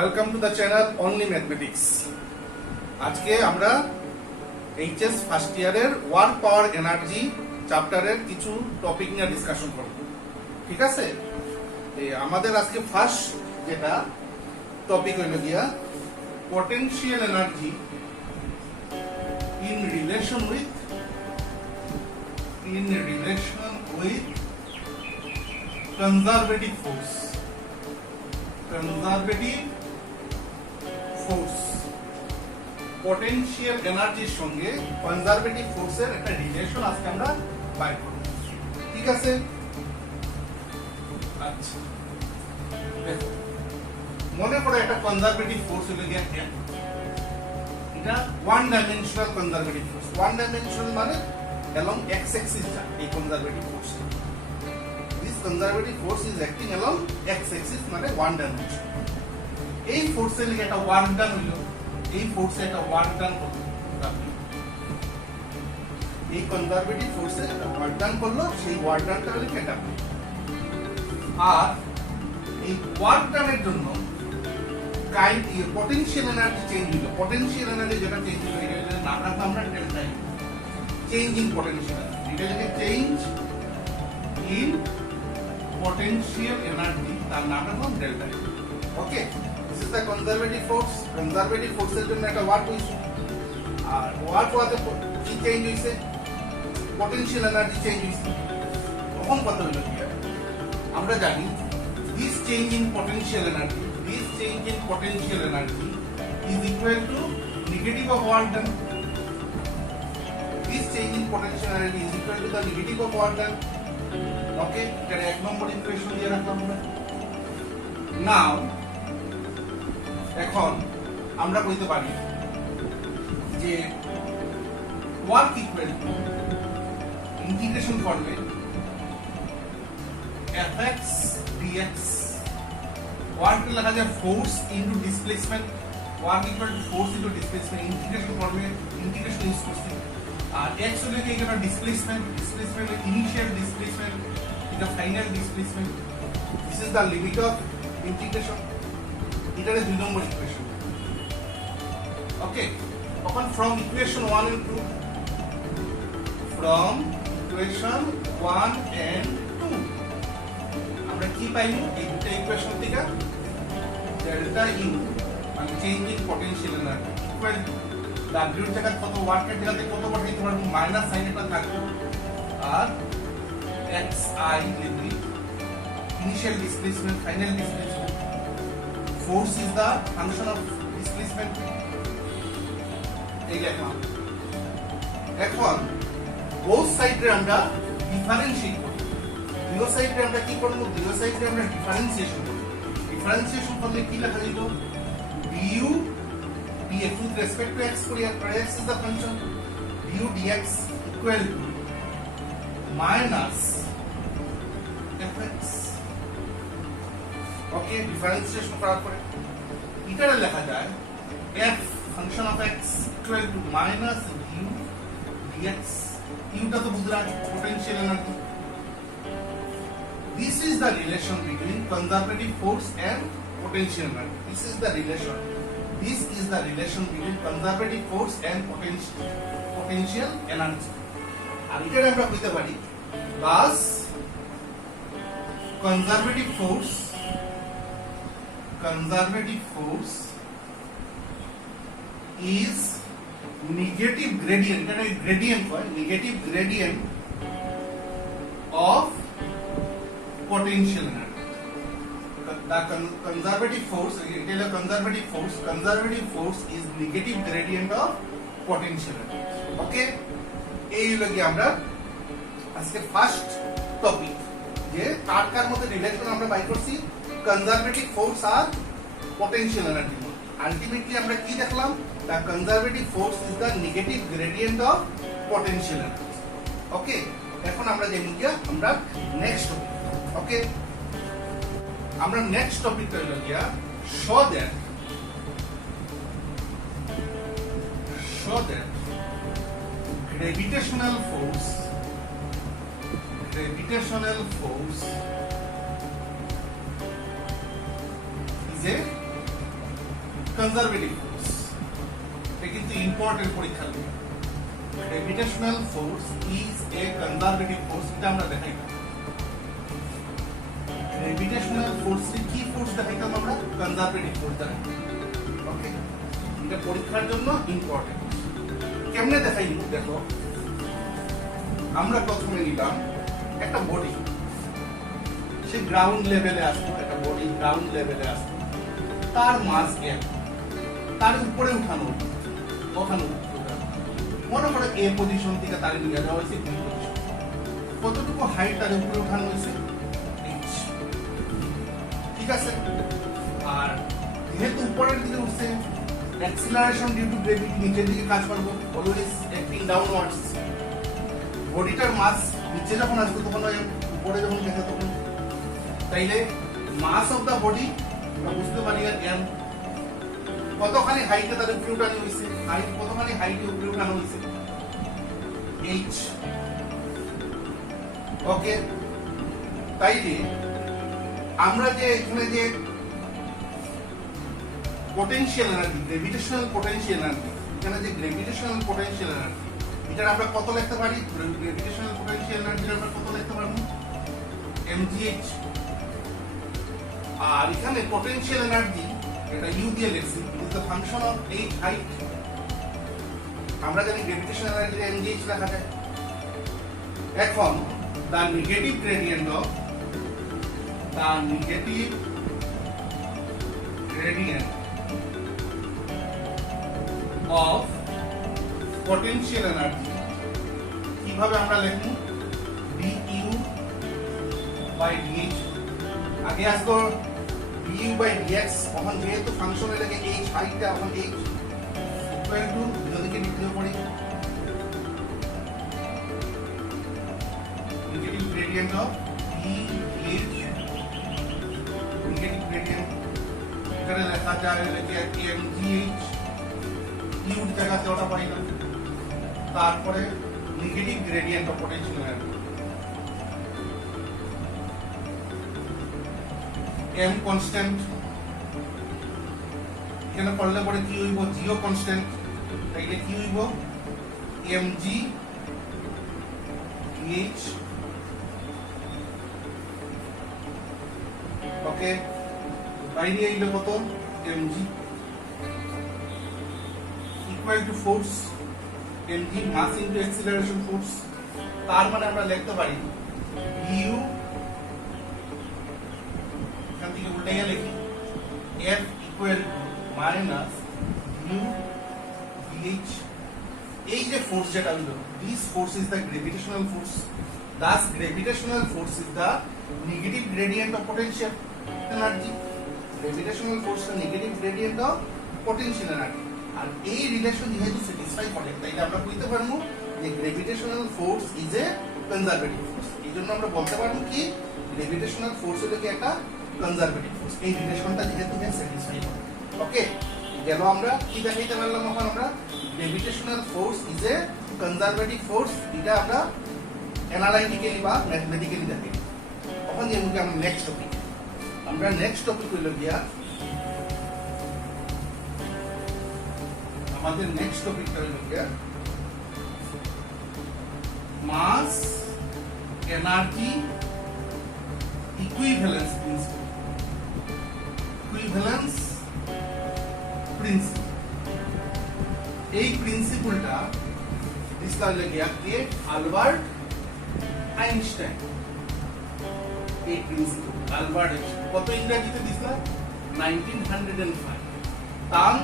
Welcome to the channel only mathematics. আজকে আমরা HS first ইয়ারের ওয়ার্ক পাওয়ার এনার্জি চ্যাপ্টারের কিছু টপিক নিয়ে ডিসকাশন করব। ঠিক আছে, আমাদের আজকে ফার্স্ট যেটা টপিক হইল গিয়া potential energy in relation with conservative force. Potential এনার্জির সঙ্গে কনজারভেটিভ ফোর্সের একটা রিলেশন আজকে আমরা বাইর করব। ঠিক আছে, আচ্ছা দেখো, মনে করো একটা কনজারভেটিভ ফোর্স হলো গিয়া M, এটা one dimensional conservative force. One dimensional মানে along x axis যা এই conservative force. This conservative force is acting along x axis মানে ওয়ান ডাইমেনশন। এই ফোর্সের লিগে একটা ওয়ার্ক ডান হইলো, এই ফোর্সে একটা ওয়ার্ক ডান করলো, এই কনজারভেটিভ ফোর্সে একটা ওয়ার্ক ডান করলো, সেই ওয়ার্ক ডানটা হলো এটা। আর এই ওয়ার্ক ডানের জন্য পটেনশিয়াল এনার্জি চেঞ্জ হইলো। পটেনশিয়াল এনার্জি যেটা চেঞ্জ হইলো এটা নাম রাখবো আমরা delta U, change in potential. এটা লিখে চেঞ্জ ইন potential energy, তার নাম রাখবো delta U. Okay, this is the conservative force. Conservative ফোর্সের জন্য একটা ওয়ার্ক হইছে, আর ওয়ার্ক হওয়াতে কি চেঞ্জ হইছে? পটেনশিয়াল এনার্জি চেঞ্জ হইছে। তখন কত হইল কি? আমরা জানি this change in potential energy is equal to negative of work done. This change in potential energy is equal to the negative of work done. Okay, এটা এক নম্বর ইকুয়েশন দিয়ে রাখলাম আমরা। নাও এখন আমরা বলতে পারি যে ওয়ার্ক ইকুয়াল টু ইন্টিগ্রেশন ফর্মে fx dx। ওয়ার্ক লেখা যায় force into displacement. Work equal to force into displacement integration ফর্মে ইন্টিগ্রেশন ইউজ করছি। আর x হলো কি এখানে ডিসপ্লেসমেন্ট ইনিশিয়াল ডিসপ্লেসমেন্ট, এটা final displacement. This is the limit of integration. এটা দুই নম্বর ইকুয়েশন। ওকে, তখন ফ্রম ইকুয়েশন 1 and 2, আমরা কি পাইলাম? এই দুটো ইকুয়েশন থেকে ডেল্টা ইউ মানে change in potential energy equal to W এর জায়গায় কত, ওয়ার্কের জায়গাতে কত পাঠাইতে পারবো, মাইনাস সাইন এটা থাকবে, আর xi লিখবি initial displacement, final displacement. Force is the function of displacement, এই লিখলাম। এখন বোথ সাইডে আমরা ডিফারেন্সিয়েট করব। দুই সাইডে আমরা কি করব? দুই সাইডে আমরা ডিফারেন্সিয়েশন করব। ডিফারেন্সিয়েশন করলে কি লেখা যাবে? du dx with respect to x for x is the function du dx equal to minus fx। Okay, differentiation করার পরে এটা লেখা যায় f function of x equal to minus du dx। ইউটা তো বুঝলাম potential energy. This is the relation between conservative force and potential energy. This is the relation between conservative force and potential energy. আর এটা আমরা কইতে পারি thus conservative force is negative gradient, এটা gradient হয়, negative gradient of potential energy. The conservative force is negative gradient of potential energy. Okay, এই হলো কি আমরা আজকে ফার্স্ট টপিক, যে কার মধ্যে রিলেশন আমরা বাই করছি কনজারভেটিভ ফোর্স আর পটেনশিয়াল এনার্জি। আলটিমেটলি আমরা কি দেখলাম? The conservative force is the negative gradient of potential energy. ওকে, এখন আমরা দেখব কি আমরা নেক্সট টপিক। ওকে, আমরা নেক্সট টপিক হলো গিয়া show that gravitational force is a conservative force. এটা কিন্তু ইম্পর্টেন্ট পরীক্ষার জন্য। Gravitational force is a conservative force, এটা আমরা দেখাইতাম। গ্র্যাভিটেশনাল ফোর্স কি ফোর্স দেখাইতাম আমরা? Conservative force দেখাইতাম। ওকে, এটা পরীক্ষার জন্য ইম্পর্টেন্ট। কেমনে দেখাইনি দেখো, আমরা প্রথমে নিলাম একটা বডি, সে গ্রাউন্ড লেভেলে আসতো, একটা বডি গ্রাউন্ড লেভেলে আসতো, তার মাস এম, তার উপরে উঠানো মনে করো এ পজিশন থেকে তার নিয়ে যাওয়া হয়েছে বি পজিশন, কতটুকু হাইট তার উপরে উঠানো হয়েছে এইচ, ঠিক আছে। আর যেহেতু উপরের দিকে উঠছে, অ্যাক্সিলারেশন ডিউ টু গ্রেভিটি নিচের দিকে কাজ করবো, অলওয়েজ অ্যাক্টিং ডাউনওয়ার্ডস। বডিটার মাস নিচে যখন আসবে তখন উপরে যখন গেছে তখন, তাইলে মাস অফ দা বডি আমরা বুঝতে পারি আর এম, কতখানি হাইটে তার উপরে উঠানো হয়েছে, হাইট কতখানি হাইটে উপরে উঠানো হয়েছে এইচ। ওকে, তাইলে আমরা যে এখানে যে potential energy, gravitational potential energy, এখানে যে গ্র্যাভিটেশনাল পোটেনশিয়াল এনার্জি, এটা আমরা কত লিখতে পারি? গ্র্যাভিটেশনাল পোটেনশিয়াল এনার্জি আমরা কত লিখতে পারবো? mgh। আর এখানে পোটেনশিয়াল এনার্জি এটা ইউ দিয়ে লিখছি, is the function of H height. আমরা জানি গ্র্যাভিটেশনাল এনার্জি mgh লেখা যায়। এখন the negative gradient of potential energy কিভাবে আমরা লিখব? du by dh। আগে আসবো du by dx, তখন যেহেতু ফাংশনে লাগে h হাইটটা, তখন h ইকুয়াল টু দুদিকে লিখতে পারি negative gradient of e h, negative gradient এখানে লেখা যায় লেখে mgh, u জায়গাতে ওটা পাই না, তারপরে negative gradient of potential energy m constant, এখানে পড়লে পরে কি হইব? জিও কনস্ট্যান্ট, তাইলে কি হইব? mg h। ওকে, বাইরে আইলো কত? mg equal to force, mg mass into acceleration force. তার মানে আমরা লিখতে পারি u, এখান থেকে উল্টাইয়া লিখি f equal to minus u dh। এই যে ফোর্স যেটা হলো, this force is the gravitational force, thus gravitational force is the negative gradient of potential energy। gravitational force is the negative gradient of potential energy। আর এই relation যেহেতু satisfy করে, তাইলে আমরা কইতে পারবো যে gravitational force is a conservative force. এই জন্য আমরা বলতে পারবো কি গ্র্যাভিটেশনাল ফোর্স হলো কি একটা কনজারভেটিভ ফোর্স, এই রিলেশনটা যেহেতু স্যাটিসফাই করে। ওকে, গেল আমরা কি দেখাইতে পারলাম? এখন আমরা gravitational force is a conservative force, এটা আমরা অ্যানালাইটিক্যালি বা ম্যাথমেটিক্যালি দেখাই। তখন যে আমরা নেক্সট টপিক, আমরা নেক্সট টপিক হইল গিয়া, আমাদের নেক্সট টপিকটা হইল গিয়া mass energy equivalence principle. Equivalence principle, এই প্রিন্সিপলটা দিসলা হইল গিয়া কে? Albert Einstein. এই প্রিন্সিপল আলবার্ট কত ইংরেজিতে দিসলা? 1905। তার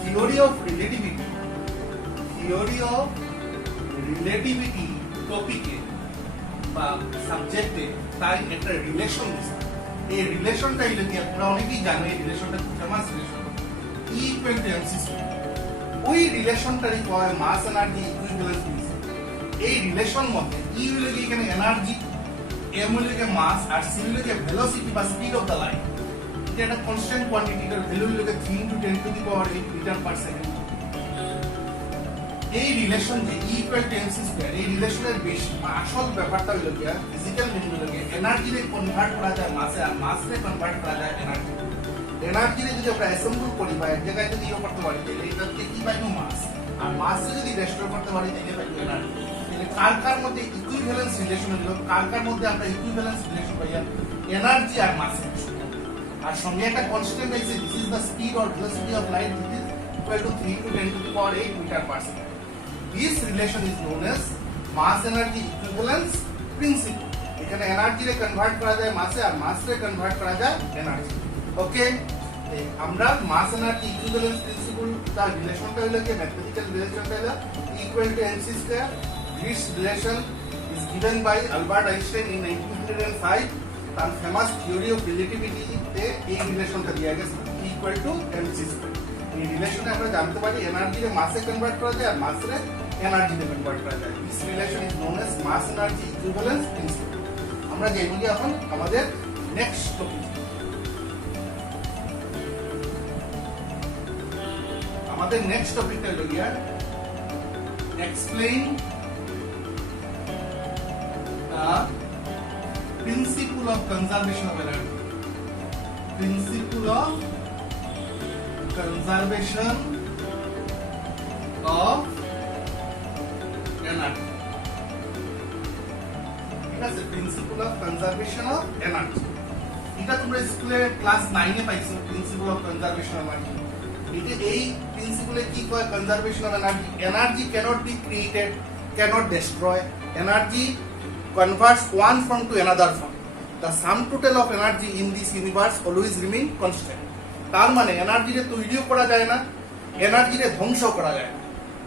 থিওরি অফ রিলেটিভিটি টপিকে বা সাবজেক্টে তাই একটা রিলেশন দিছে। এই রিলেশনটা হইল কি, আপনারা অনেকেই জানেন এই রিলেশনটা famous relation, E equal to mc square. ওই রিলেশনটারই কয় মাস এনার্জি ইকুইভ্যালেন্স প্রিন্সিপল। এই রিলেশন মধ্যে E হইল কি এখানে এনার্জি, m হইল কি মাস, আর c হইল কি ভেলোসিটি বা স্পিড অফ দা লাইট। এটা একটা কনস্ট্যান্ট কোয়ান্টিটি, এর ভ্যালু হইল কি 3 × 10⁻⁸ মিটার পার সেকেন্ড। এই রিলেশন যে E equal to mc square, এই রিলেশনের বেশি আসল ব্যাপারটা হইল কি ফিজিক্যাল মিনিং হইল কি এনার্জি রে কনভার্ট করা যায় মাসে, আর মাস রে কনভার্ট করা যায় এনার্জি। এনার্জি যদি আমরা অ্যাসেম্বল করি বা এক জায়গায় যদি ইয়ে করতে পারি তাহলে এটাকে কি পাইবো মাস, আর মাসকে যদি রেস্টোর করতে পারি তাহলে পাইবো এনার্জি। তাহলে কার কার মধ্যে ইকুইভ্যালেন্স রিলেশন হলো, কার কার মধ্যে আমরা ইকুইভ্যালেন্স রিলেশন পাইয়া এনার্জি আর মাসের, আর সঙ্গে একটা কনস্ট্যান্ট আছে, this is the speed or velocity of light, this is equal to 3 to 10 to the power 8 meter per second. This relation is known as mass energy equivalence principle. এখানে energy রে convert করা যায় মাসে, আর মাস রে convert করা যায় energy. ওকে, আমরা মাস energy equivalence principle তার রিলেশনটা হলো কি, ম্যাথমেটিক্যাল রিলেশনটা হলো equal to mc square. This relation is given by Albert Einstein in 1905, তার ফেমাস থিওরি অফ রিলেটিভিটি তে এই রিলেশনটা দেয়া গেছে ইকুয়াল টু mc স্কয়ার। এই রিলেশনে আমরা জানতে পারি এনার্জি রে মাসে কনভার্ট করা যায় আর মাস রে এনার্জি তে কনভার্ট করা যায়। This relation is known as much energy equivalence principle. আমরা যাইব কি এখন আমাদের নেক্সট টপিক। আমাদের নেক্সট টপিকটা হলো গিয়া explain the principle of conservation of energy. Principle of conservation of energy, ঠিক আছে? Principle of conservation of energy, এটা তোমরা স্কুলে ক্লাস 9 এ পাইছো। Principle of conservation of energy, এটা এই প্রিন্সিপলে কি কয়, conservation of energy, energy cannot be created, cannot destroy, energy converts one form to another form. The sum total of energy in this universe always remain constant. তার মানে এনার্জিরে তৈরিও করা যায় না, এনার্জিরে ধ্বংস করা যায় না।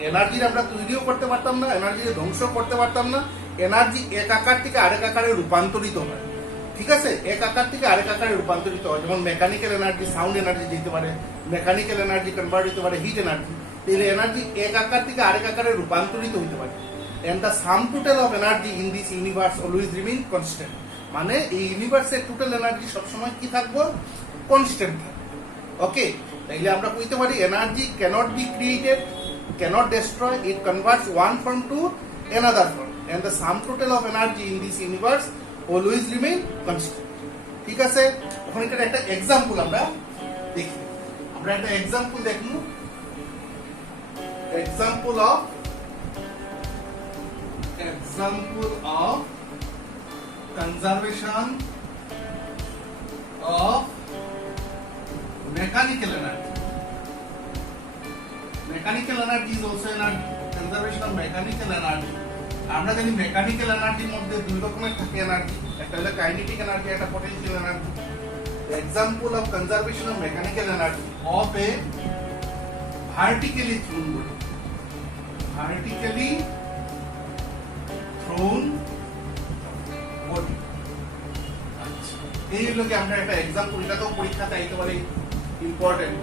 এনার্জিরে আমরা তৈরিও করতে পারতাম না, এনার্জিরে ধ্বংস করতে পারতাম না। এনার্জি এক আকার থেকে আরেক আকারে রূপান্তরিত হয়, ঠিক আছে? এক আকার থেকে আরেক আকারে রূপান্তরিত হয়। যেমন মেকানিক্যাল এনার্জি সাউন্ড এনার্জি দিতে পারে, মেকানিক্যাল এনার্জি কনভার্ট হতে পারে হিট এনার্জি। তাহলে এনার্জি এক আকার থেকে আরেক আকারে রূপান্তরিত হতে পারে। And the sum total of energy in this universe always remain constant. মানে এই ইউনিভার্সের টোটাল এনার্জি সবসময় কি থাকবো, কনস্ট্যান্ট থাকবে। ওকে, তাইলে আমরা কইতে পারি energy cannot be created, cannot destroy, it converts one form to another form, and the sum total of energy in this universe always remain constant. ঠিক আছে? এখন এটার একটা एग्जांपल আমরা দেখি। আমরা একটা एग्जांपल দেখব, example of conservation of mechanical energy. Mechanical energy is also energy. Conservation of mechanical energy. আমরা জানি মেকানিক্যাল এনার্জির মধ্যে দুই রকমের থাকে এনার্জি, একটা হলো কাইনেটিক এনার্জি, একটা potential energy. Example of conservation of mechanical energy of a vertically thrown body. Vertically thrown body, আচ্ছা, এই হলো কি আমরা একটা এক্সাম্পল, এটা তো পরীক্ষাতে আইতে পারে, important.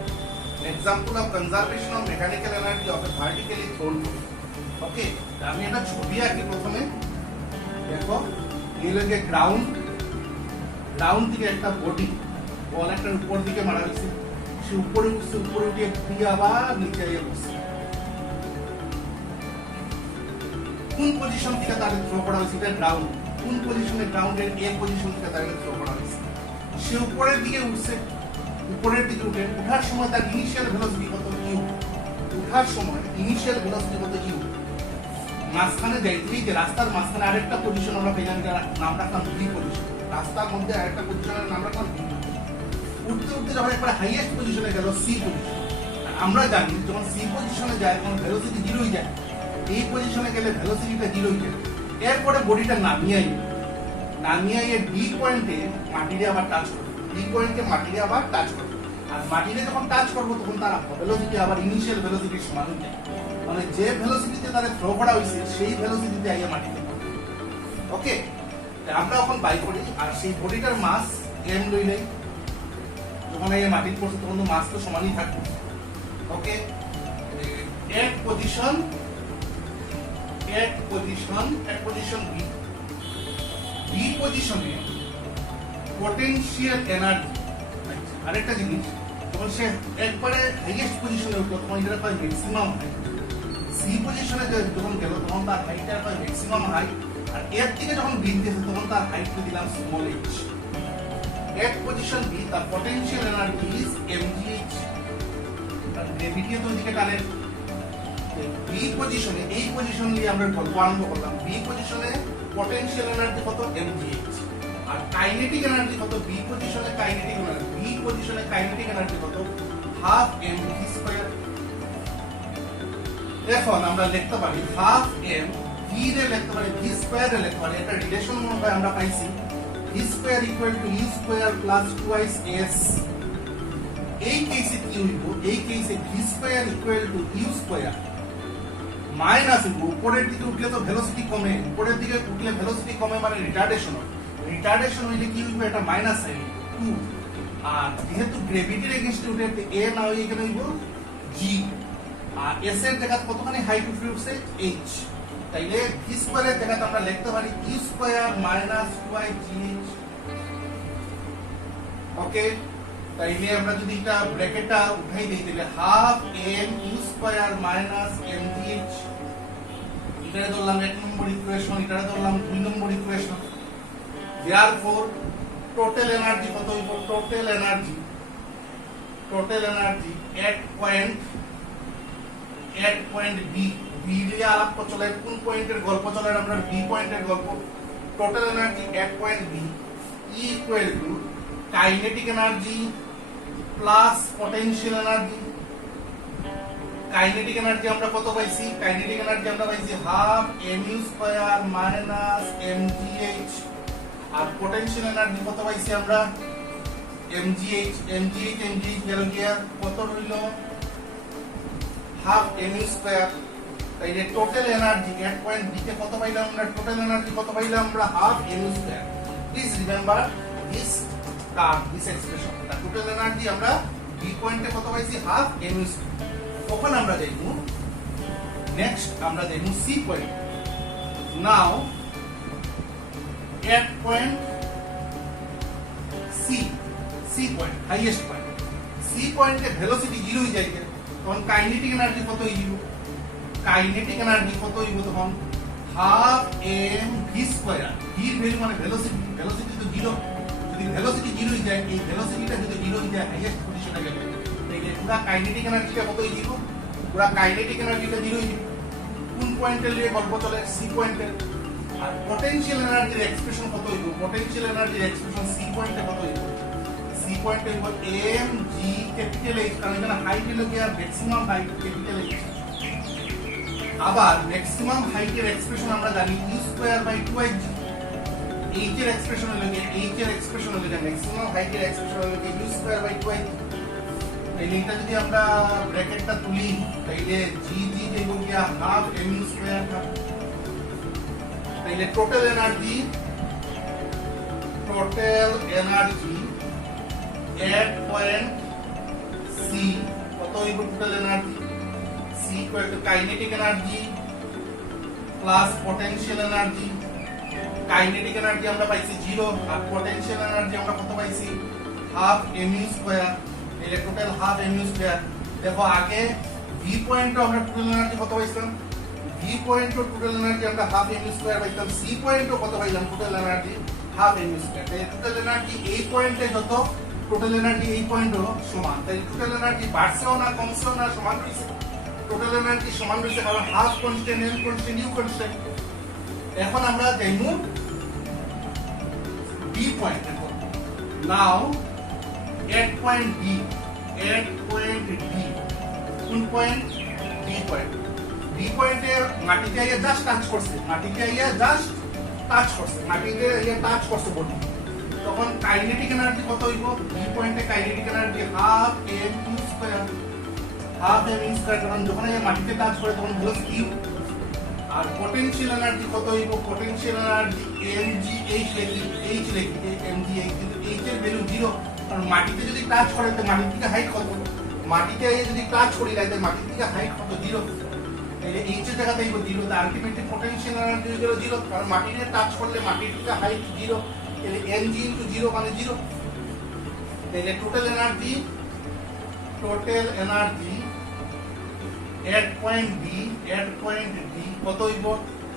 Example of conservation of mechanical energy of a vertically thrown body. Okay, আমি একটা ছবি আঁকি প্রথমে। দেখো, এই হলো কি গ্রাউন্ড থেকে একটা বডি, বল একটা উপর দিকে মারা হয়েছে, সে উপরে উঠছে, উপরে উঠে ফিরে আবার নিচে গিয়ে বসছে। কোন পজিশন থেকে তাকে থ্রো করা হয়েছে, এটা গ্রাউন্ড। কোন পজিশনে, গ্রাউন্ডের এ পজিশন থেকে তাকে থ্রো করা হয়েছে। সে উপরের দিকে উঠছে, উপরের দিকে উঠে ওঠার সময় তার ইনিশিয়াল ভেলোসিটি কত, ইউ। ওঠার সময় ইনিশিয়াল ভেলোসিটি কত, ইউ। মাঝখানে যাইতেই যে রাস্তার মাঝখানে আরেকটা পজিশন আমরা পেলাম, নাম রাখলাম ভি পজিশন। রাস্তার মধ্যে আরেকটা পজিশনের নাম রাখলাম ভি। উঠতে উঠতে যখন একবার হাইয়েস্ট পজিশনে গেল সি পজিশন। আমরা জানি যখন সি পজিশনে যায় তখন ভেলোসিটি জিরোই যায়, এই পজিশনে গেলে ভেলোসিটিটা জিরোই যায়। এরপরে বডিটা নামিয়ে ডি পয়েন্টে মাটিতে আবার টাচ করবে, ডি পয়েন্টে মাটিতে আবার টাচ করবে। আর মাটিতে যখন টাচ করবো তখন তার ভেলোসিটি আবার ইনিশিয়াল ভেলোসিটির সমান হয়ে যায়, মানে যে ভেলোসিটিতে তারা থ্রো করা হয়েছে সেই ভেলোসিটিতে আইয়া মাটিতে। ওকে, আমরা এখন বাই করি, আর সেই বডিটার মাস এম লই নেই। যখন এই মাটির পড়ছে তখন তো মাস তো সমানই থাকবে। ওকে, এক পজিশন বি পজিশনে পটেনশিয়াল এনার্জি। আরেকটা জিনিস, যখন সে একবারে হাইয়েস্ট পজিশনে উঠলো তখন এটা পায় ম্যাক্সিমাম হাই। সি পজিশনে যখন গেল তখন তার হাইটটা পায় ম্যাক্সিমাম হাই, আর এর থেকে যখন বৃদ্ধি হয়েছে তখন তার হাইটকে দিলাম small H. at position B the potential energy is mgh আর গ্র্যাভিটি তো এদিকে টানে বি পজিশনে এই পজিশন নিয়ে আমরা গল্প আরম্ভ করলাম বি পজিশনে পটেনশিয়াল এনার্জি কত mgh আর কাইনেটিক এনার্জি কত বি পজিশনে কাইনেটিক এনার্জি বি পজিশনে কাইনেটিক এনার্জি কত হাফ mv স্কয়ার এখন আমরা লিখতে পারি হাফ m v রে লিখতে পারি v স্কয়ার রে লিখতে পারি এটা রিলেশন মনে হয় আমরা পাইছি v square equal to u square plus 2s এই কেসে কি হইব এই কেসে v square equal to u square minus উপরের দিকে উঠলে তো ভেলোসিটি কমে উপরের দিকে উঠলে ভেলোসিটি কমে মানে রিটার্ডেশন রিটার্ডেশন হইলে কি হইবে এটা মাইনাস সাইন 2 আর যেহেতু গ্র্যাভিটির এগেইনস্টে উঠে a না হই এখানে হইব g আর s এর জায়গা কতখানি হাইট উঠে উঠছে h তাইলে v স্কয়ারের জায়গাতে আমরা লিখতে পারি u স্কয়ার মাইনাস 2igh ওকে তাইলে আমরা যদি এটা ব্র্যাকেটটা উঠাই দেই তাহলে half m u square minus mgh এটা ধরলাম এক নম্বর ইকুয়েশন এটা ধরলাম দুই নম্বর ইকুয়েশন therefore total energy কত হইব total energy at point b b দিয়ে আলাপ চলে কোন পয়েন্টের গল্প চলে আমরা b পয়েন্টের গল্প total energy at point b equal to kinetic energy plus potential energy kinetic energy আমরা কত পাইছি কাইনেটিক এনার্জি আমরা পাইছি half mu square minus mgh আর পোটেনশিয়াল এনার্জি কত পাইছি আমরা mgh গেল গিয়া কত হইল হাফ mu স্কয়ার তাইলে total energy at point B তে কত পাইলাম আমরা টোটাল এনার্জি কত পাইলাম আমরা half mu square please remember this term this expression the total energy আমরা বি পয়েন্টে কত পাইছি হাফ mu স্কয়ার তখন আমরা যাইব নেক্সট আমরা যাইব C point now at point C point highest point C point এ ভেলোসিটি 0 হয়ে যায় তখন কাইনেটিক এনার্জি কত হইব কাইনেটিক এনার্জি কত হইব তখন half m v square v এর ভ্যালু মানে ভেলোসিটি তো 0 যদি ভেলোসিটি 0 হয়ে যায় এই ভেলোসিটিটা যদি 0 হয়ে যায় হাইয়েস্ট পজিশনে গেলে তাহলে পুরো কাইনেটিক এনার্জিটা কত হইব পুরো কাইনেটিক এনার্জিটা 0 হয়ে যাবে কোন পয়েন্টে লিয়ে গল্প চলে সি পয়েন্টে আর পোটেনশিয়াল এনার্জির এক্সপ্রেশন কত হইব পোটেনশিয়াল এনার্জির এক্সপ্রেশন সি পয়েন্টে কত হইব সি পয়েন্টে হইব mg ক্যাপিটাল H কারণ এখানে হাইট হলো কি আর ম্যাক্সিমাম হাইট ক্যাপিটাল H আবার ম্যাক্সিমাম হাইটের এক্সপ্রেশন আমরা জানি u square by 2h h এর এক্সপ্রেশন হলো কি h এর এক্সপ্রেশন হলো কি ম্যাক্সিমাম হাইটের এক্সপ্রেশন হলো কি u স্কয়ার বাই 2h তাইলে এটা যদি আমরা ব্র্যাকেটটা তুলি তাইলে g যাইব কি হাফ mu স্কয়ার তাইলে total energy at point C কত হইব total energy C equal to kinetic energy plus potential energy kinetic energy আমরা পাইছি 0 আর পটেনশিয়াল এনার্জি আমরা কত পাইছি হাফ mu স্কয়ার তাহলে টোটাল হাফ mu স্কয়ার দেখো আগে V পয়েন্টে আমরা টোটাল এনার্জি কত পাইছিলাম V পয়েন্টে টোটাল এনার্জি আমরা হাফ mu স্কয়ার পাইতাম C পয়েন্টে কত পাইলাম total energy half mu square তাহলে টোটাল এনার্জি এই পয়েন্টে যত টোটাল এনার্জি এই পয়েন্টও সমান তাই টোটাল এনার্জি বাড়ছেও না কমছেও না সমান রয়েছে টোটাল এনার্জি সমান রয়েছে কারণ half constant m constant u constant এখন আমরা যাইমু B পয়েন্ট দেখো নাও at point B কোন পয়েন্ট B পয়েন্ট B পয়েন্টে মাটিতে আইয়া জাস্ট টাচ করছে মাটিতে টাচ করছে বডি তখন কাইনেটিক এনার্জি কত হইব বি পয়েন্টে kinetic energy half mu square কারণ যখন এই মাটিতে টাচ করে তখন ভেলোসিটি u আর পোটেনশিয়াল এনার্জি কত হইব পোটেনশিয়াল এনার্জি mgh লিখি mgh কিন্তু h এর ভ্যালু 0 কারণ মাটিতে যদি টাচ করে তো মাটির থেকে হাইট কত মাটিতে যদি টাচ করি তাহলে মাটির থেকে হাইট কত 0 তাহলে h এর জায়গাতে হইব 0 তার আলটিমেটলি পোটেনশিয়াল এনার্জি হলো 0 কারণ মাটিতে টাচ করলে মাটির থেকে হাইট 0 তাহলে mg * 0 মানে 0 তাহলে total energy at point B কত হইব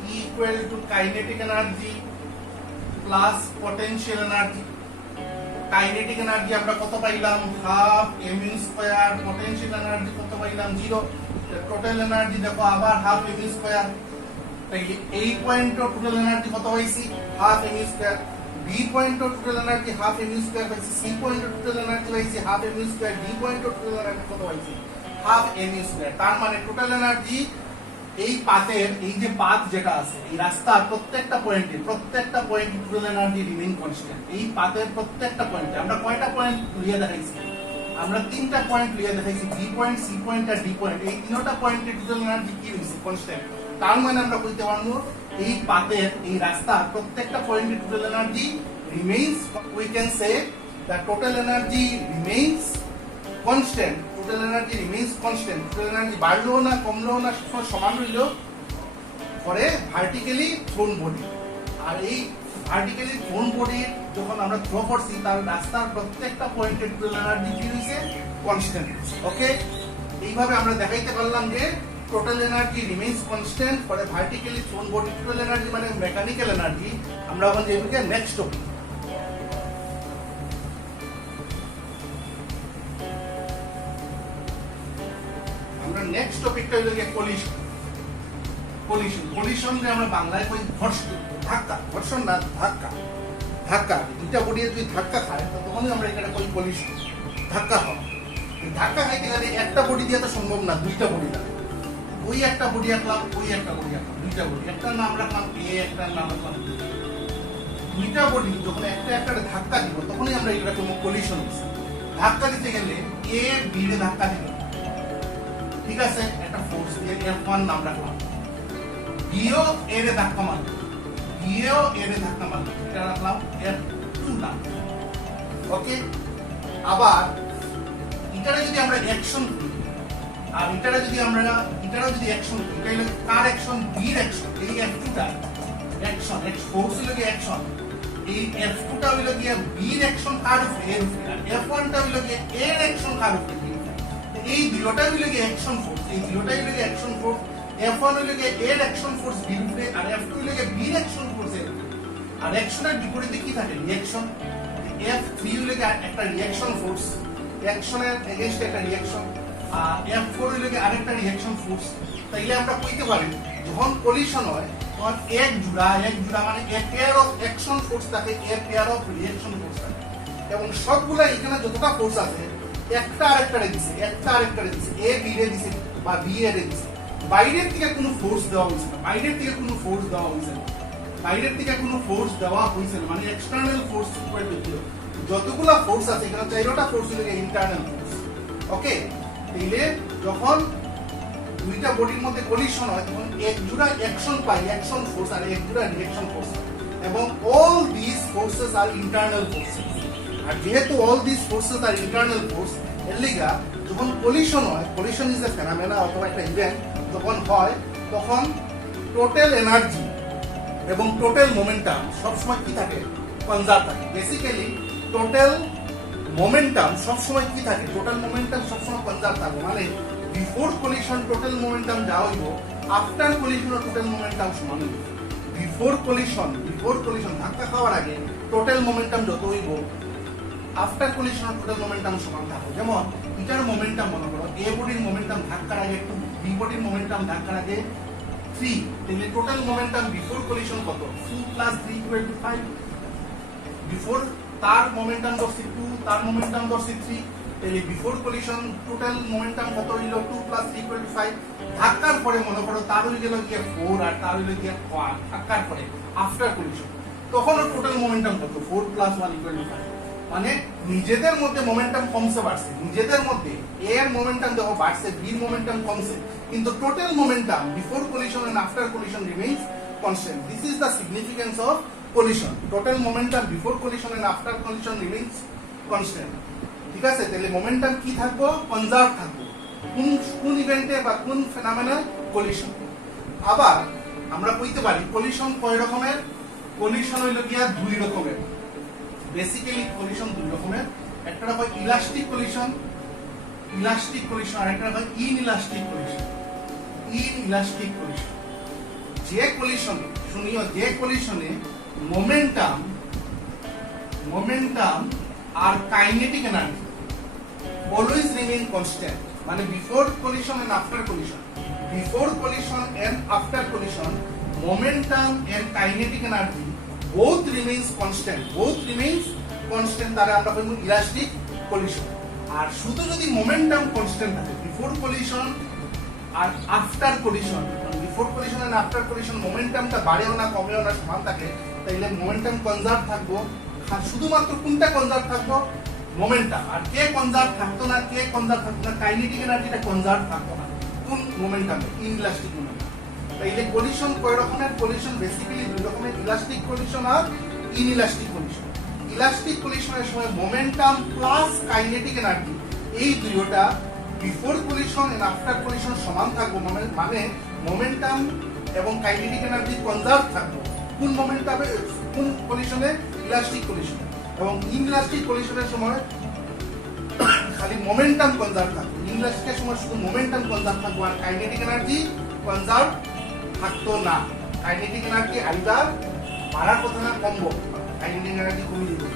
E equal to kinetic energy plus potential energy kinetic energy আমরা কত পাইলাম half mu square, potential energy কত পাইলাম 0, টোটাল এনার্জি দেখো আবার হাফ mu স্কয়ার। তাই এই পয়েন্টও টোটাল এনার্জি কত হইছে হাফ mu স্কয়ার, বি পয়েন্টও total energy half mu square হইছে, সি পয়েন্টও টোটাল এনার্জি হইছে হাফ mu স্কয়ার, ডি পয়েন্টও টোটাল এনার্জি কত হইছে হাফ mu স্কয়ার। তার মানে টোটাল এনার্জি এই পাথের এই যে পাথ যেটা আছে এই রাস্তার প্রত্যেকটা পয়েন্টে টোটাল এনার্জি রিমেইন কনস্ট্যান্ট। এই পাথের প্রত্যেকটা পয়েন্টে আমরা কয়টা পয়েন্ট লিয়ে দেখাইছি, আমরা তিনটা পয়েন্ট লিয়ে দেখাইছি, বি পয়েন্ট, সি পয়েন্ট আর ডি পয়েন্ট। এই তিনটা পয়েন্টে টোটাল এনার্জি কি হইছে কনস্ট্যান্ট। তার মানে আমরা কইতে পারবো এই পাথের এই রাস্তার প্রত্যেকটা পয়েন্টে total energy remains, we can say the total energy remains constant. Total energy remains constant, total energy বাড়লো না কমলো না সবসময় সমান রইলো পরে ভার্টিক্যালি থ্রোন বডি। আর এই ভার্টিক্যালি থ্রোন বডি যখন আমরা থ্রো করছি তার রাস্তার প্রত্যেকটা পয়েন্টে টোটাল এনার্জি কি হইছে কনস্ট্যান্ট। ওকে, এইভাবে আমরা দেখাইতে পারলাম যে total energy remains constant for a vertically thrown body. Total energy মানে মেকানিক্যাল এনার্জি। আমরা এখন যেগুলো নেক্সট টপিক, আমরা নেক্সট টপিকটা হলো যে কলিশন। কলিশন যে আমরা বাংলায় কই ঘর্ষণ, ধাক্কা, ঘর্ষণ না ধাক্কা, ধাক্কা দুইটা বডি যদি ধাক্কা খায় তখনই আমরা এখানে কই কলিশন, ধাক্কা হয়। ধাক্কা খাইতে গেলে একটা বডি দিয়ে তো সম্ভব না, দুইটা বডি লাগে। ওই একটা বডি আঁকলাম, ওই একটা বডি আঁকলাম, দুইটা বডি, একটার নাম রাখলাম এ, একটার নাম রাখলাম বি। দুইটা বডি যখন একটা একটা ধাক্কা দিব তখনই আমরা এটা কোনো কলিশন হচ্ছে। ধাক্কা দিতে গেলে এ বি রে ধাক্কা দিল, ঠিক আছে, একটা ফোর্স দিয়ে F1 নাম রাখলাম, বিও এ রে ধাক্কা মারলো, বিও এ রে ধাক্কা মারলো, এটা রাখলাম F2 নাম। ওকে, আবার এটারে যদি আমরা অ্যাকশন করি আর এটারে যদি আমরা অ্যাকশন করি, এটা হলো কার অ্যাকশন, বির অ্যাকশন। এই F2টা অ্যাকশন, ফোর্স হলো কি অ্যাকশন, এই F2টা হলো কি বির অ্যাকশন কার উপরে, এর উপরে, আর F1টা হলো কি এর অ্যাকশন কার উপরে। এই দুটোটাই হলো কি অ্যাকশন ফোর্স, এই দুটোটাই হলো কি অ্যাকশন ফোর্স। F1 হলো কি এর অ্যাকশন ফোর্স বির উপরে, আর F2 হলো কি বির অ্যাকশন ফোর্স এর উপরে। আর অ্যাকশনের বিপরীতে কি থাকে, রিঅ্যাকশন। F3 হলো কি একটা রিঅ্যাকশন ফোর্স, অ্যাকশনের এগেইনস্ট একটা রিঅ্যাকশন, আর F4 হলো কি আরেকটা রিঅ্যাকশন ফোর্স। তাইলে আমরা কইতে পারি যখন কলিশন হয় তখন এক জোড়া মানে a pair of action force থাকে, a pair of reaction force থাকে। এবং সবগুলা এখানে যতটা ফোর্স আছে একটা আরেকটারে দিছে, এ বি রে দিছে বা বি এ রে দিছে। বাইরের থেকে কোনো ফোর্স দেওয়া হইছে না, বাইরের থেকে কোনো ফোর্স দেওয়া হইছে না, মানে এক্সটার্নাল ফোর্স প্রয়োগ হইছিল। যতগুলা ফোর্স আছে এখানে চারটা ফোর্স হলো ইন্টারনাল ফোর্স। ওকে, তাইলে যখন দুইটা বডির মধ্যে কলিশন হয় তখন এক জোড়া অ্যাকশন পাই, অ্যাকশন ফোর্স, আর এক জোড়া রিঅ্যাকশন ফোর্স, এবং all this forces are internal forces. আর যেহেতু all this forces are internal force, এর লিগা যখন কলিশন হয়, কলিশন ইজ এ ফেনোমেনা অথবা একটা ইভেন্ট যখন হয় তখন টোটাল এনার্জি এবং টোটাল মোমেন্টাম সবসময় কি থাকে, কনজার্ভ থাকে। বেসিক্যালি টোটাল মোমেন্টাম সবসময় কি থাকে, টোটাল মোমেন্টাম সবসময় কনজার্ভ থাকে। মানে বিফোর কলিশন টোটাল মোমেন্টাম যা হইব, আফটার কলিশন টোটাল মোমেন্টাম সমান হইব। বিফোর কলিশন ধাক্কা খাওয়ার আগে টোটাল মোমেন্টাম যত হইব, আফটার কলিশন টোটাল মোমেন্টাম সমান থাকবে। যেমন এটার মোমেন্টাম মনে করো, এ বডির মোমেন্টাম ধাক্কার আগে 2, বি বডির মোমেন্টাম ধাক্কার আগে 3, তাহলে টোটাল মোমেন্টাম বিফোর কলিশন কত, 2 + 3 = 5। বিফোর তার মোমেন্টাম ধরছি 2, তার মোমেন্টাম ধরছি 3, তাহলে বিফোর কলিশন টোটাল মোমেন্টাম কত হইল, 2 + 3 = 5। ধাক্কার পরে মনে করো তার হয়ে গেল গিয়ে 4 আর তার হইল গিয়ে 1, ধাক্কার পরে আফটার কলিশন তখন টোটাল মোমেন্টাম কত, 4 + 1 = 5। মানে নিজেদের মধ্যে মোমেন্টাম কমছে বাড়ছে, নিজেদের মধ্যে এ এর মোমেন্টাম দেখো বাড়ছে, বি এর মোমেন্টাম কমছে, কিন্তু total momentum before collision and after collision remains constant. This is the significance of collision. Total momentum before collision and after collision remains constant. ঠিক আছে, তাহলে মোমেন্টাম কি থাকবো, কনজার্ভ থাকবো কোন ইভেন্টে বা কোন ফেনোমেনা, কলিশন। আবার আমরা কইতে পারি কলিশন কয় রকমের, কলিশন হইল গিয়া দুই রকমের। বেসিক্যালি কলিশন দুই রকমের, একটা হয় ইলাস্টিক কলিশন আর একটা হয় ইনইলাস্টিক কলিশন। যে কলিশনে মোমেন্টাম আর kinetic energy always remain constant, মানে before collision and after collision, before collision and after collision momentum and kinetic energy both remains constant, তারে আমরা বলবো ইলাস্টিক কলিশন। আর শুধু যদি মোমেন্টাম কনস্ট্যান্ট থাকে বিফোর কলিশন আর after collision, before collision and after collision মোমেন্টামটা বাড়েও না কমেও না সমান থাকে, তাইলে মোমেন্টাম কনজার্ভ থাকবো। শুধুমাত্র কোনটা কনজার্ভ থাকবো? মোমেন্টাম। আর কে কনজার্ভ থাকতো না, কাইনেটিক এনার্জিটা কনজার্ভ থাকতো না কোন মোমেন্টামে? Inelastic momentum. তাইলে কলিশন কয় রকমের? কলিশন বেসিক্যালি দুই রকমের, ইলাস্টিক কলিশন আর ইনইলাস্টিক কলিশন। ইলাস্টিক কলিশনের সময় মোমেন্টাম প্লাস কাইনেটিক এনার্জি এই দুইটা before collision and after collision সমান থাকবো, মানে মোমেন্টাম এবং কাইনেটিক এনার্জি কনজার্ভ থাকবো কোন মোমেন্টামে? কোন কলিশনে? Elastic collision. এবং ইনইলাস্টিক কলিশনের সময় খালি মোমেন্টাম কনজার্ভ থাকবে, ইনইলাস্টিকের সময় শুধু মোমেন্টাম কনজার্ভ থাকবে আর কাইনেটিক এনার্জি কনজার্ভ থাকতো না। কাইনেটিক এনার্জি আইদার বাড়ার কথা না কমবো, কাইনেটিক এনার্জি কমে দিবে,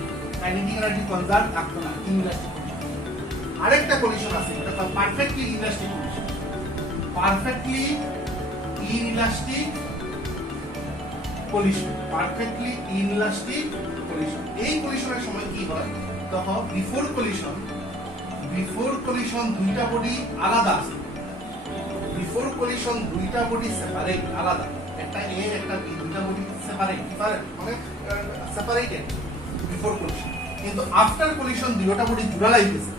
কাইনেটিক এনার্জি কনজার্ভ থাকতো না ইনইলাস্টিক। আরেকটা কলিশন আছে, এটা perfectly inelastic collision. Perfectly inelastic collision, perfectly inelastic collision. এই কলিশনের সময় কি হয়? তখন বিফোর কলিশন দুইটা বডি আলাদা আছে, বিফোর কলিশন দুইটা বডি সেপারেট, আলাদা, একটা এ একটা বি, দুইটা বডি সেপারেট, মানে সেপারেটেড বিফোর কলিশন। কিন্তু আফটার কলিশন দুইটা বডি জুড়া লাগতেছে,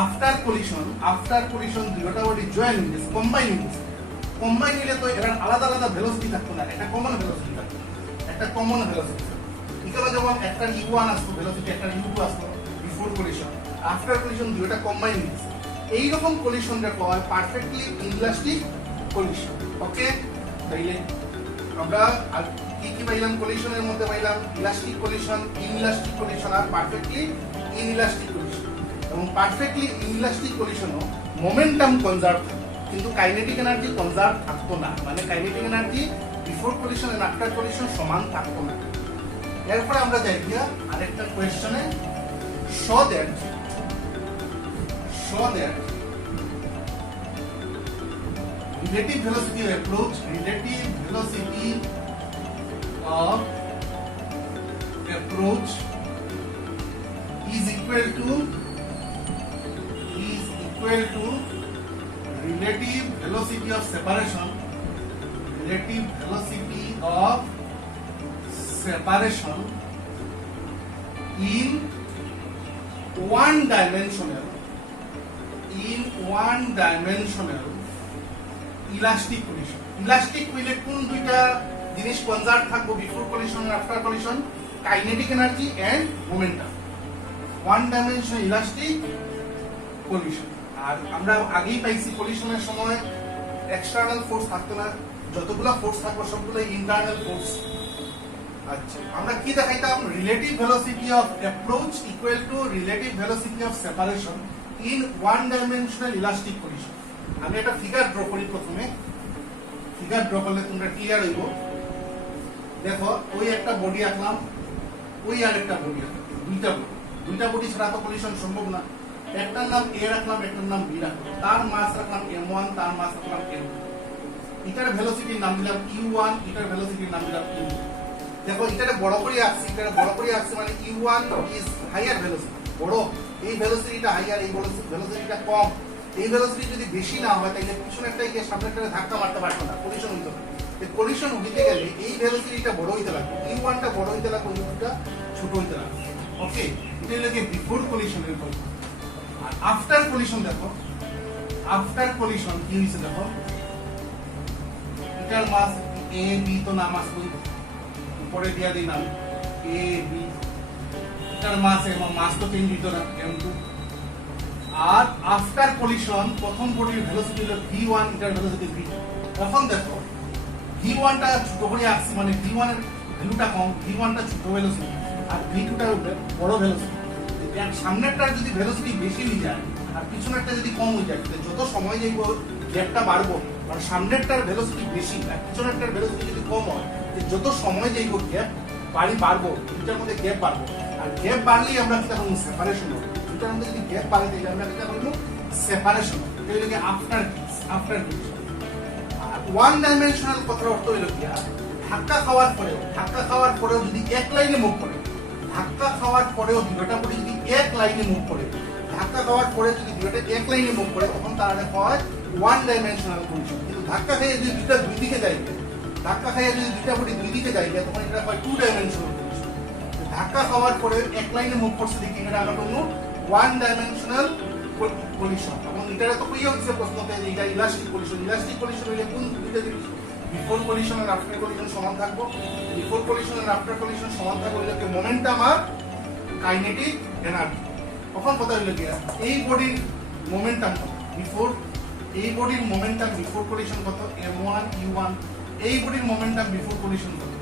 আফটার কলিশন দুইটা বডি জয়েন হইতেছে, কম্বাইন হইতেছে। কম্বাইন হইলে তো এর আলাদা আলাদা ভেলোসিটি থাকতো না, একটা কমন ভেলোসিটি থাকতো, একটা কমন ভেলোসিটি। এখানে যেমন একটা u1 আসতো ভেলোসিটি, একটা u2 আসতো বিফোর কলিশন, আফটার কলিশন দুইটা কম্বাইন হইতেছে। এই রকম কলিশনটা কয় পারফেক্টলি ইনইলাস্টিক কলিশন। ওকে, তাইলে আমরা কি কি পাইলাম? কলিশনের মধ্যে পাইলাম ইলাস্টিক কলিশন, ইনইলাস্টিক কলিশন আর পারফেক্টলি ইনইলাস্টিক কলিশন। এবং পারফেক্টলি ইনইলাস্টিক কলিশনও মোমেন্টাম কনজার্ভ থাকে, কিন্তু কাইনেটিক এনার্জি কনজার্ভ থাকতো না, মানে kinetic energy before collision and after collision সমান থাকতো না। এরপরে আমরা যাই গিয়া আরেকটা কোয়েশ্চনে, show that relative velocity of approach is equal to relative velocity of separation in one dimensional elastic collision. Elastic হইলে কোন দুইটা জিনিস কনজার্ভ থাকবো বিফোর কলিশন আর after collision? Kinetic energy and momentum. One dimensional elastic collision. আর আমরা আগেই পাইছি কলিশনের সময় এক্সটার্নাল ফোর্স থাকতো না, যতগুলো ফোর্স থাকবে সবগুলো ইন্টারনাল ফোর্স। আচ্ছা, আমরা কি দেখাইতাম? Relative velocity of approach equal to relative velocity of separation in one dimensional elastic collision. আমি একটা ফিগার ড্র করি প্রথমে, ফিগার ড্র করলে তোমরা ক্লিয়ার হইব। দেখো, ওই একটা বডি আঁকলাম, ওই আর একটা বডি আঁকলাম, দুইটা বডি ছাড়া তো কলিশন সম্ভব না। একটার নাম এ রাখলাম, একটার নাম বি রাখলাম, তার মাস রাখলাম m1, তার মাস রাখলাম m2। এটার ভেলোসিটির নাম দিলাম u1, এটার ভেলোসিটির নাম দিলাম u2। দেখো, এটা বড় করে আঁকছি, মানে u1 ইজ হাইয়ার ভেলোসিটি, বড়, এই ভেলোসিটিটা হাইয়ার, এই ভেলোসিটিটা কম। এই ভেলোসিটি যদি বেশি না হয় তাহলে পিছনেরটা গিয়ে সামনেরটা ধাক্কা মারতে পারবে না, কলিশন হইতে পারে। কলিশন হইতে গেলে এই ভেলোসিটিটা বড় হইতে লাগবে, u1টা বড় হইতে লাগবে, u2টা ছোট হইতে লাগবে। ওকে, এটা লাগে বিফোর কলিশনের গল্প। আর আফটার কলিশন দেখো, আফটার কলিশন কি হইছে দেখো, এটার মাস এ বি তো নাম আসবে, উপরে দিয়া দিই নাম এ বি, এটার মাস এবং মাস তো চেঞ্জ হইতো না m2। আর আফটার কলিশন প্রথম বডির ভেলোসিটি হলো v1, এটার ভেলোসিটি v2। তখন দেখো v1টা ছোট করে আসছে, মানে v1 এর ভ্যালুটা কম, v1টা ছোট ভেলোসিটি আর v2টা বড় ভেলোসিটি। সামনেরটার যদি ভেলোসিটি বেশি হয়ে যায় আর পিছনেরটা যদি কম হয়ে যায়, যত সময় যাইব গ্যাপটা বাড়বো, কারণ সামনেরটার ভেলোসিটি বেশি আর পিছনেরটার ভেলোসিটি যদি কম হয়, যত সময় যাইব গ্যাপ বাড়বো, দুইটার মধ্যে গ্যাপ বাড়বো। আর আর গ্যাপ বাড়লেই আমরা কিটা করব সেপারেশন হবে দুটার মধ্যে যদি গ্যাপ বাড়ে তাহলে আমরা কিটা করব সেপারেশন তাহলে কি আফটার ডিভিশন আর ওয়ান ডাইমেনশনাল কথার অর্থ হলো কি ধাক্কা খাওয়ার পরেও যদি এক লাইনে মুভ করে ধাক্কা খাওয়ার পরেও দুটোটা পরে যদি এক লাইনে মুভ করে ধাক্কা খাওয়ার পরে যদি দুটোটা এক লাইনে মুভ করে তখন তার হয় ওয়ান ডাইমেনশনাল কন্ডিশন কিন্তু ধাক্কা খেয়ে যদি দুটো দুই দিকে যায় ধাক্কা খেয়ে যদি দুইটা বডি দুই দিকে যায় তখন এটা হয় টু ডাইমেনশনাল কন্ডিশন ধাক্কা খাওয়ার পরে এক লাইনে মুভ করছে দেখি এটা আমরা কোনো ওয়ান ডাইমেনশনাল কন্ডিশন এবং এটা তো কইও হচ্ছে প্রশ্নতে যে এটা ইলাস্টিক কন্ডিশন হইলে কোন দুইটা জিনিস বিফোর কলিশন আর আফটার কলিশন সমান থাকবো বিফোর কলিশন আর আফটার কলিশন সমান থাকবে হইলে মোমেন্টাম আর কাইনেটিক এনার্জি তখন কথা হইলো কি এই বডির মোমেন্টাম কত বিফোর এই বডির মোমেন্টাম বিফোর কলিশন কত m1 u1 এই বডির মোমেন্টাম বিফোর কলিশন কত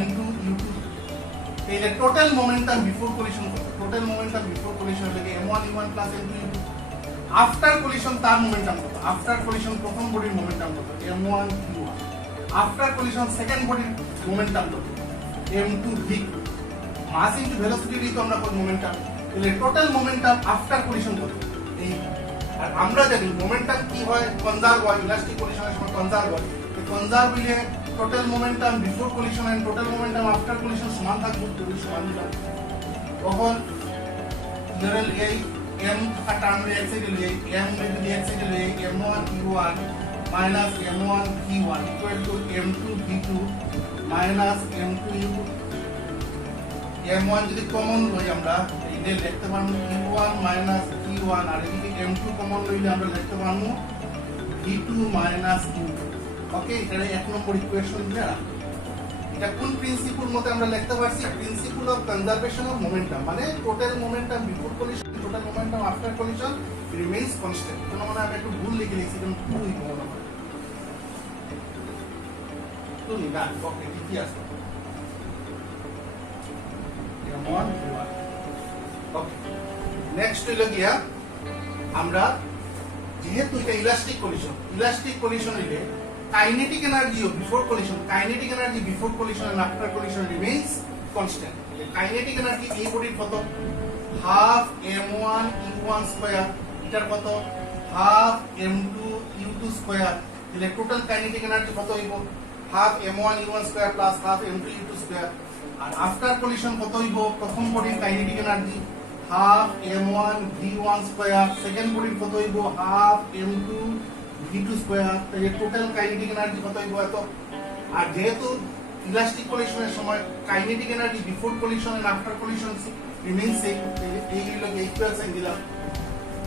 m2 u2 এই যে টোটাল মোমেন্টাম বিফোর কলিশন কত টোটাল মোমেন্টাম বিফোর কলিশন হলো m1 u1 m2 u2 after collision তার মোমেন্টাম কত আফটার কলিশন প্রথম বডির মোমেন্টাম কত m1 u1 after collision second বডির মোমেন্টাম কত m2 v2 মাস ইনটু ভেলোসিটি তো আমরা করি মোমেন্টাম তাহলে টোটাল মোমেন্টাম আফটার কলিশন কত এই আর আমরা জানি মোমেন্টাম কি হয় কনজার্ভ হয় ইলাস্টিক কলিশনের সময় কনজার্ভ হয় এই কনজার্ভ হইলে total momentum before collision and total momentum after collision সমান থাকবে যদি সমান দিলাম তখন জেনারেল এই m का टर्म में x के लिए m में যদি x के लिए m1 u1 minus m1 v1 equal to m2 v2 minus m2 u2 m1 যদি কমন লই আমরা এইটা লিখতে পারবো u1 minus v1 আর এদিকে m2 কমন লইলে আমরা লিখতে পারবো v2 minus u2 ওকে এটা এক নম্বর ইকুয়েশন দিয়া এটা কোন প্রিন্সিপল মতে আমরা লিখতে পারছি principle of conservation of momentum মানে total momentum before collision total momentum after collision remains constant কোন মানে আমরা একটু ভুল লিখে লিখছি যেমন টুই মনে হয় টুই না ওকে ঠিক আছে m1 ওকে নেক্সট হলো গিয়া আমরা যেহেতু এটা ইলাস্টিক কলিশন হইলে kinetic energy of before collision and after collision remains constant. The kinetic energy এই বডির কত half m1 u1 square এটার কত half m2 u2 square তাহলে টোটাল kinetic energy কত হইব half m1 u1 square plus half m2 u2 square আর after collision কত হইব প্রথম বডির kinetic energy half m1 v1 square second বডির কত হইব half m2 v2 স্কয়ার তাহলে টোটাল কাইনেটিক এনার্জি কত হইব এত আর যেহেতু ইলাস্টিক কলিশনের সময় kinetic energy before collision and after collision remains same এই হলো ইকুয়েশন দিলাম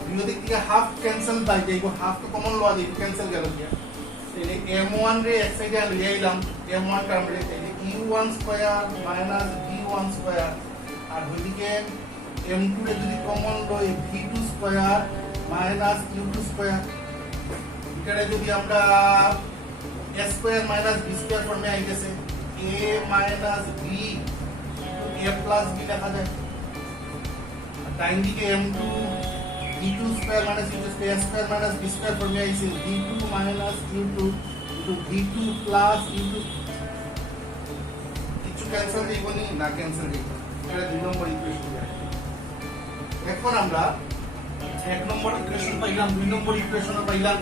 দুই দিক থেকে হাফ ক্যান্সেল বাই যাইব হাফ তো কমন লওয়া যাইব ক্যান্সেল গেল গিয়া তাহলে m1 রে এক সাইডে লিয়ে আইলাম m1 টার্ম রে তাহলে u1 square minus v1 square আর ওইদিকে m2 রে যদি কমন লই v2 square minus u2 square এখানে যদি আমরা a square minus b square ফর্মে আইতেছে a minus b a plus b লেখা যায় আর ডাইন দিকে m2 v2 square minus u2 square square minus b square ফর্মে আইছে v2 minus u2 into v2 plus u2 কিছু ক্যান্সেল দিইবনি না ক্যান্সেল দিই এটা দুই নম্বর ইকুয়েশন এখন আমরা এক নম্বর ইকুয়েশন পাইলাম দুই নম্বর ইকুয়েশন পাইলাম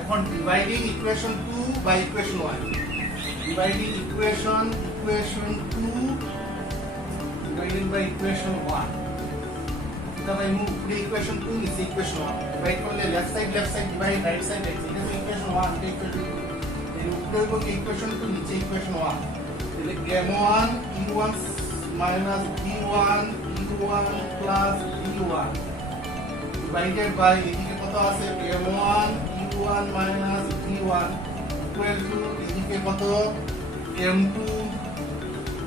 এখন dividing equation 2 by equation 1 dividing equation 2 divided by equation 1 এটা by move the equation 2 is equation 1 divide করলে left side divide right side right এটা ইকুয়েশন 1 এটা ইকুয়েশন এর উপরে হলো ইকুয়েশন 2 নিচে ইকুয়েশন 1 তাহলে m1 u1 minus v1 u1 plus v1 divided by এদিকে কত আছে m1 u1 minus v1 equal to এদিকে কত m2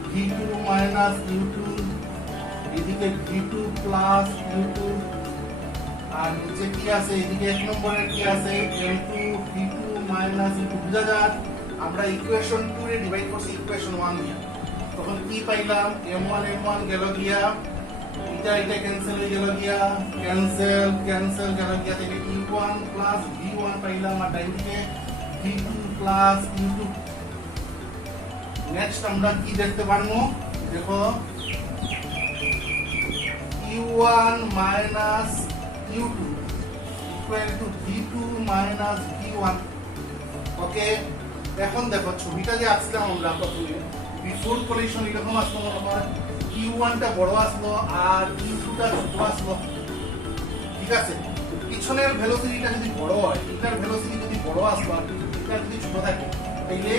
v2 minus u2 এদিকে v2 plus u2 আর নিচে কি আছে এদিকে এক নম্বরের কি আছে m2 v2 minus u2 বুঝা যায় আমরা ইকুয়েশন 2 রে ডিভাইড করছি ইকুয়েশন 1 দিয়ে তখন কি পাইলাম m1 গেল গিয়া এটা ক্যান্সেল হয়ে গেল গিয়া ক্যান্সেল গেল গিয়া থেকে u1 প্লাস v1 পাইলাম আর ডাইন দিকে v2 প্লাস u2 নেক্সট আমরা কি দেখতে পারবো দেখো Q1 minus Q2 equal to V2 minus V1. ওকে, এখন দেখো ছবিটা যে আসলাম আমরা প্রথমে বিফোর কলিশন এরকম আসলো মনে হয়, Q1 টা বড় আসলো আর Q2 টা ছোট আসলো। ঠিক আছে, পিছনের ভেলোসিটিটা যদি বড় হয়, এটার ভেলোসিটি যদি বড় আসলো আর এটা যদি ছোট থাকে, তাইলে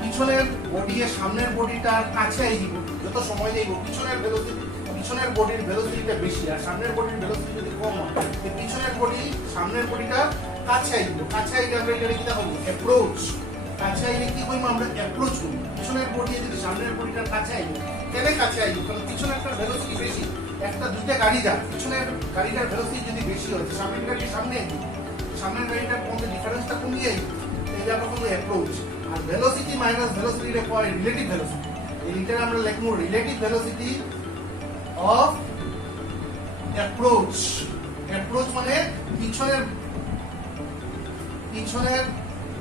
পিছনের বডি এর সামনের বডিটার কাছে আইব, যত সময় যাইব পিছনের ভেলোসিটি, পিছনের বডির ভেলোসিটিটা বেশি আর সামনের বডির ভেলোসিটি যদি কম হয়, তো পিছনের বডি সামনের বডিটা কাছে আইব, কাছে আইলে আমরা এটা কি দেখব অ্যাপ্রোচ, কাছে আইলে কি কইব আমরা অ্যাপ্রোচ করি। পিছনের বডি যদি সামনের বডিটার কাছে আইব, কেন কাছে আইব? কারণ পিছনেরটার ভেলোসিটি বেশি, একটা দুইটা গাড়ি যায়, পিছনের গাড়িটার ভেলোসিটি যদি বেশি হয়, সামনের গাড়ি সামনে আইব, সামনের গাড়িটার মধ্যে ডিফারেন্সটা কমিয়ে আইব, এটা কখনো অ্যাপ্রোচ। আর ভেলোসিটি মাইনাস ভেলোসিটি রে কয় রিলেটিভ ভেলোসিটি। এইটা আমরা লিখবো relative velocity of approach. Approach মানে পিছনের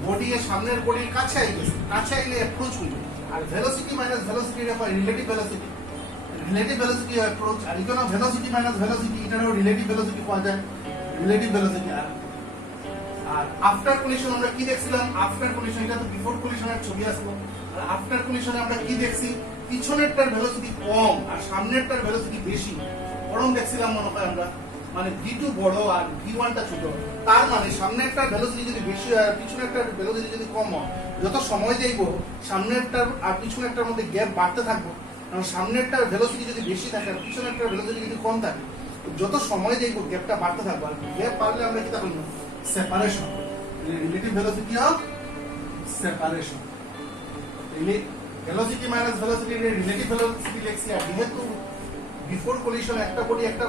বডি এর সামনের বডির কাছে আইবে, কাছে আইলে অ্যাপ্রোচ হইবে। আর ভেলোসিটি মাইনাস ভেলোসিটি রে কয় relative velocity. Relative velocity of approach, আর ইকোনো ভেলোসিটি মাইনাস ভেলোসিটি, এটারও রিলেটিভ ভেলোসিটি পাওয়া যায়, রিলেটিভ ভেলোসিটি। আর আফটার কলিশন আমরা কি দেখছিলাম? আফটার কলিশন, এটা তো বিফোর কলিশনের ছবি আসলো, আর আফটার কলিশনে আমরা কি দেখছি? পিছনেরটার ভেলোসিটি কম আর সামনেরটার ভেলোসিটি বেশি। বরং দেখছিলাম মনে হয় আমরা, মানে V2 বড় আর V1 টা ছোট। তার মানে সামনেরটার ভেলোসিটি যদি বেশি হয় আর পিছনেরটার ভেলোসিটি যদি কম হয়, যত সময় যাইব সামনেরটার আর পিছনেরটার মধ্যে গ্যাপ বাড়তে থাকবে। কারণ সামনেরটার ভেলোসিটি যদি বেশি থাকে আর পিছনেরটার ভেলোসিটি যদি কম থাকে, যত সময় যাইব গ্যাপটা বাড়তে থাকবে। আর গ্যাপ বাড়লে আমরা কি থাকবো? Separation, relative velocity of separation. Velocity minus velocity relative velocity লিখছি। আর যেহেতু বিফোর কলিশন একটা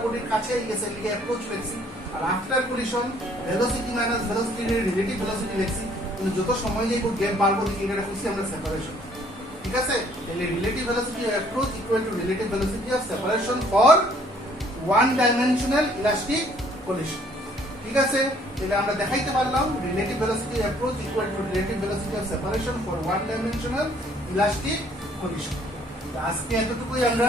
বডির কাছে গেছে, লিখে অ্যাপ্রোচ লিখছি। আর after collision velocity minus velocity relative velocity লিখছি। কিন্তু যত সময় যাইব গ্যাপ বাড়বো দিকে, এটা হচ্ছে আমরা সেপারেশন। ঠিক আছে, তাহলে relative velocity of approach equal to relative velocity of separation for one dimensional elastic collision. ঠিক আছে, এটা আমরা দেখাইতে পারলাম relative velocity of approach equal to relative velocity of separation for one dimensional elastic collision. আজকে এতটুকুই আমরা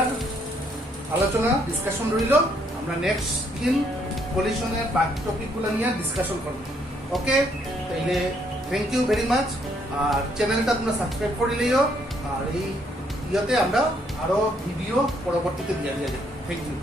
আলোচনা, ডিসকাশন রইল। আমরা নেক্সট দিন কলিশনের বাকি টপিকগুলো নিয়ে ডিসকাশন করব। ওকে, তাইলে থ্যাংক ইউ ভেরি মাচ। আর চ্যানেলটা তোমরা সাবস্ক্রাইব করে নিও। আর এই ইয়েতে আমরা আরো ভিডিও পরবর্তীতে দিয়ে যাবে। Thank you.